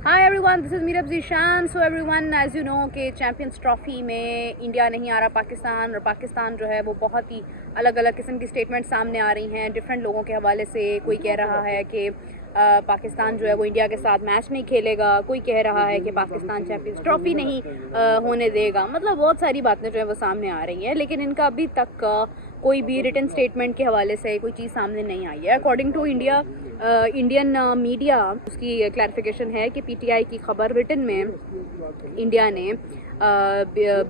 Hi everyone, this is Meerab Zeeshan. So everyone, as you know कि champions trophy में India नहीं आ रहा पाकिस्तान, और पाकिस्तान जो है वो बहुत ही अलग अलग किस्म की स्टेटमेंट सामने आ रही हैं डिफरेंट लोगों के हवाले से। कोई कह रहा है कि पाकिस्तान जो है वो इंडिया के साथ मैच नहीं खेलेगा, कोई कह रहा है कि पाकिस्तान चैम्पियंस ट्रॉफ़ी नहीं होने देगा। मतलब बहुत सारी बातें जो है वो सामने आ रही हैं, लेकिन इनका अभी तक कोई भी रिटन स्टेटमेंट के हवाले से कोई चीज़ सामने नहीं आई है। अकॉर्डिंग टू इंडियन मीडिया, उसकी क्लैरिफिकेशन है कि पीटीआई की खबर रिटन में इंडिया ने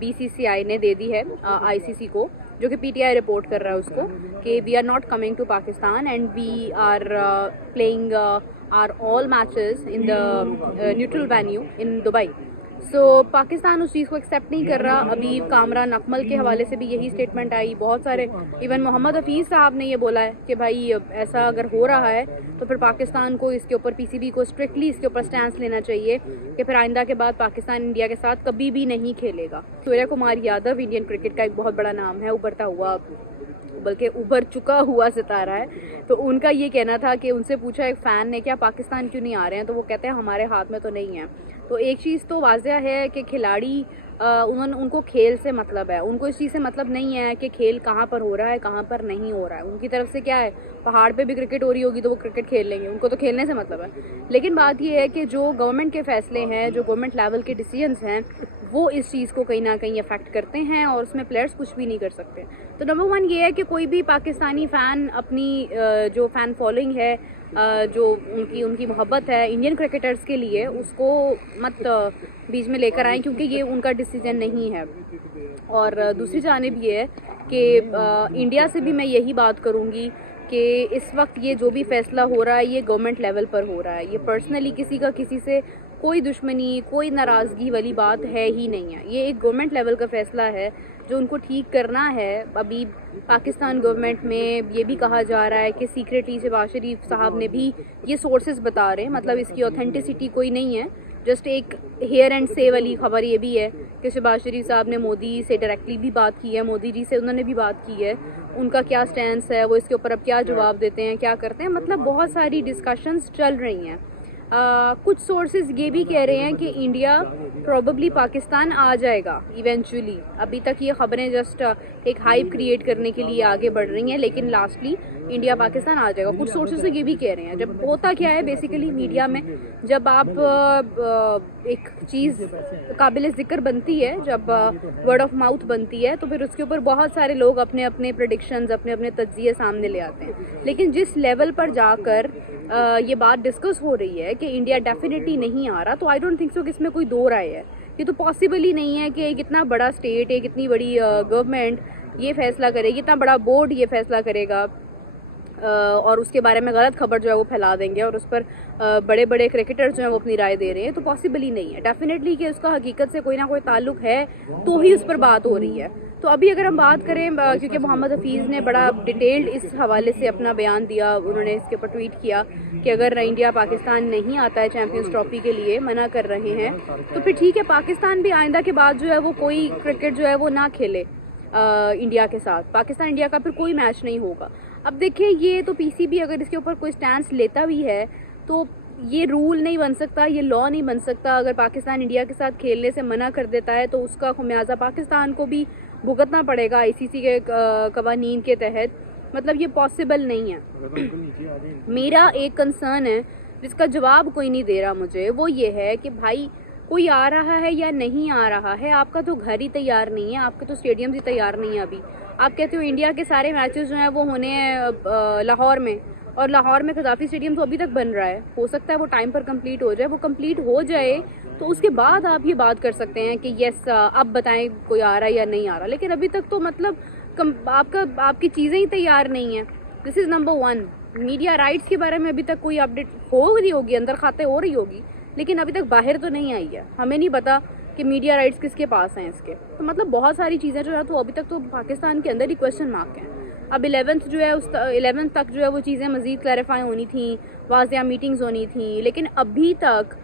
बीसीसीआई ने दे दी है आईसीसी को, जो कि पीटीआई रिपोर्ट कर रहा है उसको, कि we are not coming to Pakistan and we are playing are all matches in the neutral venue in Dubai. So Pakistan उस चीज़ को एक्सेप्ट नहीं कर रहा। अभी कामरान अकमल के हवाले से भी यही स्टेटमेंट आई। बहुत सारे, इवन मोहम्मद हफीज़ साहब ने ये बोला है कि भाई ऐसा अगर हो रहा है तो फिर पाकिस्तान को इसके ऊपर, पीसीबी को स्ट्रिक्टली इसके ऊपर स्टैंस लेना चाहिए कि फिर आइंदा के बाद पाकिस्तान इंडिया के साथ कभी भी नहीं खेलेगा। सूर्य कुमार यादव इंडियन क्रिकेट का एक बहुत बड़ा नाम है, उभरता हुआ, बल्कि उभर चुका हुआ सितारा है। तो उनका ये कहना था कि उनसे पूछा एक फ़ैन ने, क्या पाकिस्तान क्यों नहीं आ रहे हैं, तो वो कहते हैं हमारे हाथ में तो नहीं है। तो एक चीज़ तो वाज़ह है कि खिलाड़ी उनको खेल से मतलब है, उनको इस चीज़ से मतलब नहीं है कि खेल कहाँ पर हो रहा है कहाँ पर नहीं हो रहा है। उनकी तरफ से क्या है, पहाड़ पे भी क्रिकेट हो रही होगी तो वो क्रिकेट खेल लेंगे, उनको तो खेलने से मतलब है। लेकिन बात ये है कि जो गवर्नमेंट के फैसले हैं, जो गवर्नमेंट लेवल के डिसीजंस हैं, वो इस चीज़ को कहीं ना कहीं अफेक्ट करते हैं और उसमें प्लेयर्स कुछ भी नहीं कर सकते। तो नंबर वन ये है कि कोई भी पाकिस्तानी फ़ैन अपनी जो फ़ैन फॉलोइंग है, जो उनकी मोहब्बत है इंडियन क्रिकेटर्स के लिए, उसको मत बीच में लेकर आएँ, क्योंकि ये उनका डिसीजन नहीं है। और दूसरी जानिब ये है कि इंडिया से भी मैं यही बात करूँगी कि इस वक्त ये जो भी फैसला हो रहा है ये गवर्नमेंट लेवल पर हो रहा है। ये पर्सनली किसी का किसी से कोई दुश्मनी, कोई नाराज़गी वाली बात है ही नहीं है। ये एक गवर्नमेंट लेवल का फ़ैसला है जो उनको ठीक करना है। अभी पाकिस्तान गवर्नमेंट में ये भी कहा जा रहा है कि सीक्रेटली शहबाज शरीफ साहब ने भी, ये सोर्सेज बता रहे हैं, मतलब इसकी ऑथेंटिसिटी कोई नहीं है, जस्ट एक हेयर एंड से वाली खबर ये भी है कि शहबाज शरीफ साहब ने मोदी से डायरेक्टली भी बात की है, मोदी जी से उन्होंने भी बात की है। उनका क्या स्टैंस है, वो इसके ऊपर अब क्या जवाब देते हैं, क्या करते हैं, मतलब बहुत सारी डिस्कशंस चल रही हैं। कुछ सोर्सेज ये भी कह रहे हैं कि इंडिया प्रॉबली पाकिस्तान आ जाएगा इवेंचुअली। अभी तक ये खबरें जस्ट एक हाइप क्रिएट करने के लिए आगे बढ़ रही हैं, लेकिन लास्टली इंडिया पाकिस्तान आ जाएगा। कुछ सोर्सेज ये भी कह रहे हैं। जब होता क्या है बेसिकली मीडिया में, जब आप एक चीज़ काबिल ज़िक्र बनती है, जब वर्ड ऑफ माउथ बनती है, तो फिर उसके ऊपर बहुत सारे लोग अपने अपने प्रेडिक्शंस, अपने अपने तज्जिए सामने ले आते हैं। लेकिन जिस लेवल पर जाकर ये बात डिस्कस हो रही है कि इंडिया डेफिनेटली नहीं आ रहा, तो आई डोंट थिंक सो कि इसमें कोई दो राय है। ये तो पॉसिबल ही नहीं है कि एक इतना बड़ा स्टेट, एक इतनी बड़ी गवर्नमेंट ये फैसला करेगी, इतना बड़ा बोर्ड ये फैसला करेगा और उसके बारे में गलत खबर जो है वो फैला देंगे और उस पर बड़े बड़े क्रिकेटर्स जो हैं वो अपनी राय दे रहे हैं। तो पॉसिबल ही नहीं है डेफिनेटली कि उसका हकीकत से कोई ना कोई ताल्लुक है, तो ही उस पर बात हो रही है। तो अभी अगर हम बात करें, क्योंकि मोहम्मद हफीज़ ने बड़ा डिटेल्ड इस हवाले से अपना बयान दिया, उन्होंने इसके ऊपर ट्वीट किया कि अगर इंडिया पाकिस्तान नहीं आता है चैम्पियंस ट्रॉफी के लिए, मना कर रहे हैं, तो फिर ठीक है, पाकिस्तान भी आइंदा के बाद जो है वो कोई क्रिकेट जो है वो ना खेले इंडिया के साथ। पाकिस्तान इंडिया का फिर कोई मैच नहीं होगा। अब देखिए, ये तो पीसीबी अगर इसके ऊपर कोई स्टैंस लेता भी है तो ये रूल नहीं बन सकता, ये लॉ नहीं बन सकता। अगर पाकिस्तान इंडिया के साथ खेलने से मना कर देता है तो उसका खमियाजा पाकिस्तान को भी भुगतना पड़ेगा आईसीसी के कवानीन के तहत। मतलब ये पॉसिबल नहीं है। मेरा एक कंसर्न है जिसका जवाब कोई नहीं दे रहा मुझे, वो ये है कि भाई कोई आ रहा है या नहीं आ रहा है, आपका तो घर ही तैयार नहीं है, आपके तो स्टेडियम ही तैयार नहीं है। अभी आप कहते हो इंडिया के सारे मैचेस जो हैं वो होने हैं लाहौर में, और लाहौर में कदाफी स्टेडियम तो अभी तक बन रहा है। हो सकता है वो टाइम पर कंप्लीट हो जाए। वो कंप्लीट हो जाए तो उसके बाद आप ये बात कर सकते हैं कि यस अब बताएं कोई आ रहा है या नहीं आ रहा। लेकिन अभी तक तो मतलब आपकी चीज़ें ही तैयार नहीं हैं। This is number one. Media rights के बारे में अभी तक कोई अपडेट हो रही होगी, अंदर खाते हो रही होगी, लेकिन अभी तक बाहर तो नहीं आई है। हमें नहीं पता कि मीडिया राइट्स किसके पास हैं इसके। तो मतलब बहुत सारी चीज़ें जो है तो अभी तक तो पाकिस्तान के अंदर ही क्वेश्चन मार्क हैं। अब 11th जो है, उस 11th तक जो है वो चीज़ें मज़ीद क्लैरिफाई होनी थी, वाज़िया मीटिंग्स होनी थी, लेकिन अभी तक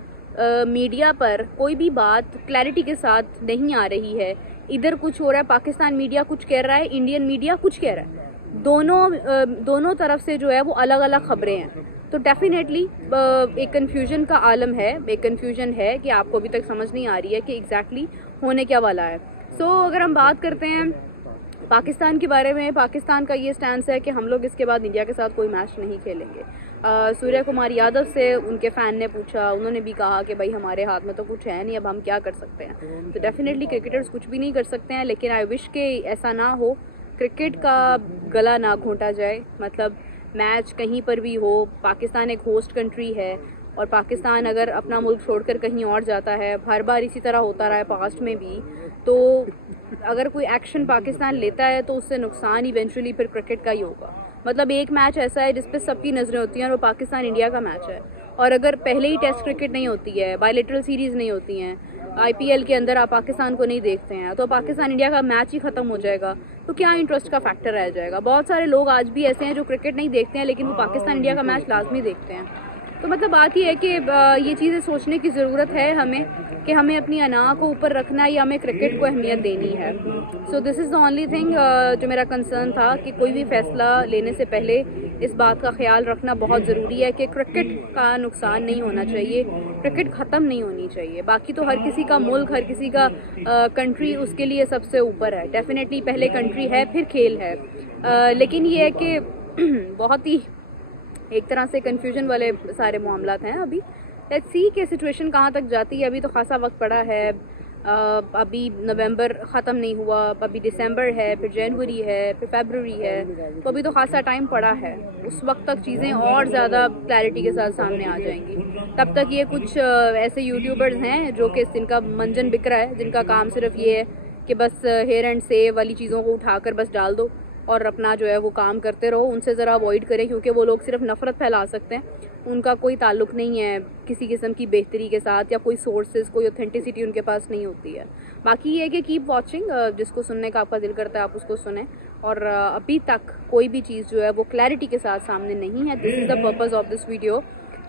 मीडिया पर कोई भी बात क्लैरिटी के साथ नहीं आ रही है। इधर कुछ हो रहा है, पाकिस्तान मीडिया कुछ कह रहा है, इंडियन मीडिया कुछ कह रहा है। दोनों तरफ से जो है वो अलग अलग खबरें हैं। तो डेफिनेटली एक कन्फ्यूजन का आलम है, एक कन्फ्यूजन है कि आपको अभी तक समझ नहीं आ रही है कि एग्जैक्टली होने क्या वाला है। सो अगर हम बात करते हैं पाकिस्तान के बारे में, पाकिस्तान का ये स्टैंस है कि हम लोग इसके बाद इंडिया के साथ कोई मैच नहीं खेलेंगे। सूर्य कुमार यादव से उनके फ़ैन ने पूछा, उन्होंने भी कहा कि भाई हमारे हाथ में तो कुछ है नहीं, अब हम क्या कर सकते हैं। तो डेफिनेटली क्रिकेटर्स कुछ भी नहीं कर सकते हैं, लेकिन आई विश के ऐसा ना हो, क्रिकेट का गला ना घोंटा जाए। मतलब मैच कहीं पर भी हो, पाकिस्तान एक होस्ट कंट्री है और पाकिस्तान अगर अपना मुल्क छोड़कर कहीं और जाता है, हर बार इसी तरह होता रहा है पास्ट में भी, तो अगर कोई एक्शन पाकिस्तान लेता है तो उससे नुकसान इवेंचुअली फिर क्रिकेट का ही होगा। मतलब एक मैच ऐसा है जिस पे सबकी नज़रें होती हैं और वो पाकिस्तान इंडिया का मैच है, और अगर पहले ही टेस्ट क्रिकेट नहीं होती है, बायलैटरल सीरीज़ नहीं होती हैं, IPL के अंदर आप पाकिस्तान को नहीं देखते हैं, तो पाकिस्तान इंडिया का मैच ही ख़त्म हो जाएगा, तो क्या इंटरेस्ट का फैक्टर रह जाएगा। बहुत सारे लोग आज भी ऐसे हैं जो क्रिकेट नहीं देखते हैं लेकिन वो पाकिस्तान इंडिया का मैच लाजमी देखते हैं। तो मतलब बात ये है कि ये चीज़ें सोचने की ज़रूरत है हमें कि हमें अपनी अना को ऊपर रखना है या हमें क्रिकेट को अहमियत देनी है। So this is the only thing जो मेरा कंसर्न था कि कोई भी फ़ैसला लेने से पहले इस बात का ख्याल रखना बहुत ज़रूरी है कि क्रिकेट का नुकसान नहीं होना चाहिए, क्रिकेट ख़त्म नहीं होनी चाहिए। बाकी तो हर किसी का मुल्क, हर किसी का कंट्री उसके लिए सबसे ऊपर है। डेफिनेटली पहले कंट्री है फिर खेल है, लेकिन ये है कि बहुत ही एक तरह से कन्फ्यूजन वाले सारे मामलात हैं अभी। लेट्स सी कि सिचुएशन कहाँ तक जाती है। अभी तो खासा वक्त पड़ा है, अभी नवंबर ख़त्म नहीं हुआ, अभी दिसंबर है, फिर जनवरी है, फिर फरवरी है, तो अभी तो खासा टाइम पड़ा है। उस वक्त तक चीज़ें और ज़्यादा क्लैरिटी के साथ सामने आ जाएंगी। तब तक ये कुछ ऐसे यूट्यूबर्स हैं जो कि जिनका मंजन बिक रहा है, जिनका काम सिर्फ ये है कि बस हेयर एंड सेव वाली चीज़ों को उठाकर बस डाल दो और अपना जो है वो काम करते रहो। उनसे ज़रा अवॉइड करें क्योंकि वो लोग सिर्फ नफ़रत फैला सकते हैं, उनका कोई ताल्लुक़ नहीं है किसी किस्म की बेहतरी के साथ, या कोई सोर्सेज, कोई ऑथेंटिसिटी उनके पास नहीं होती है। बाकी ये है कि कीप वॉचिंग, जिसको सुनने का आपका दिल करता है आप उसको सुने। और अभी तक कोई भी चीज़ जो है वो क्लैरिटी के साथ सामने नहीं है। This is the purpose of this video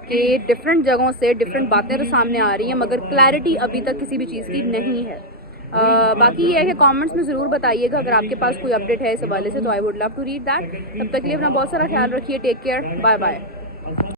कि डिफरेंट जगहों से डिफरेंट बातें तो सामने आ रही हैं मगर क्लैरिटी अभी तक किसी भी चीज़ की नहीं है। बाकी ये है कि कमेंट्स में ज़रूर बताइएगा अगर आपके पास कोई अपडेट है इस हवाले से, तो I would love to read that. तब तक के लिए अपना बहुत सारा ख्याल रखिए। Take care, bye bye.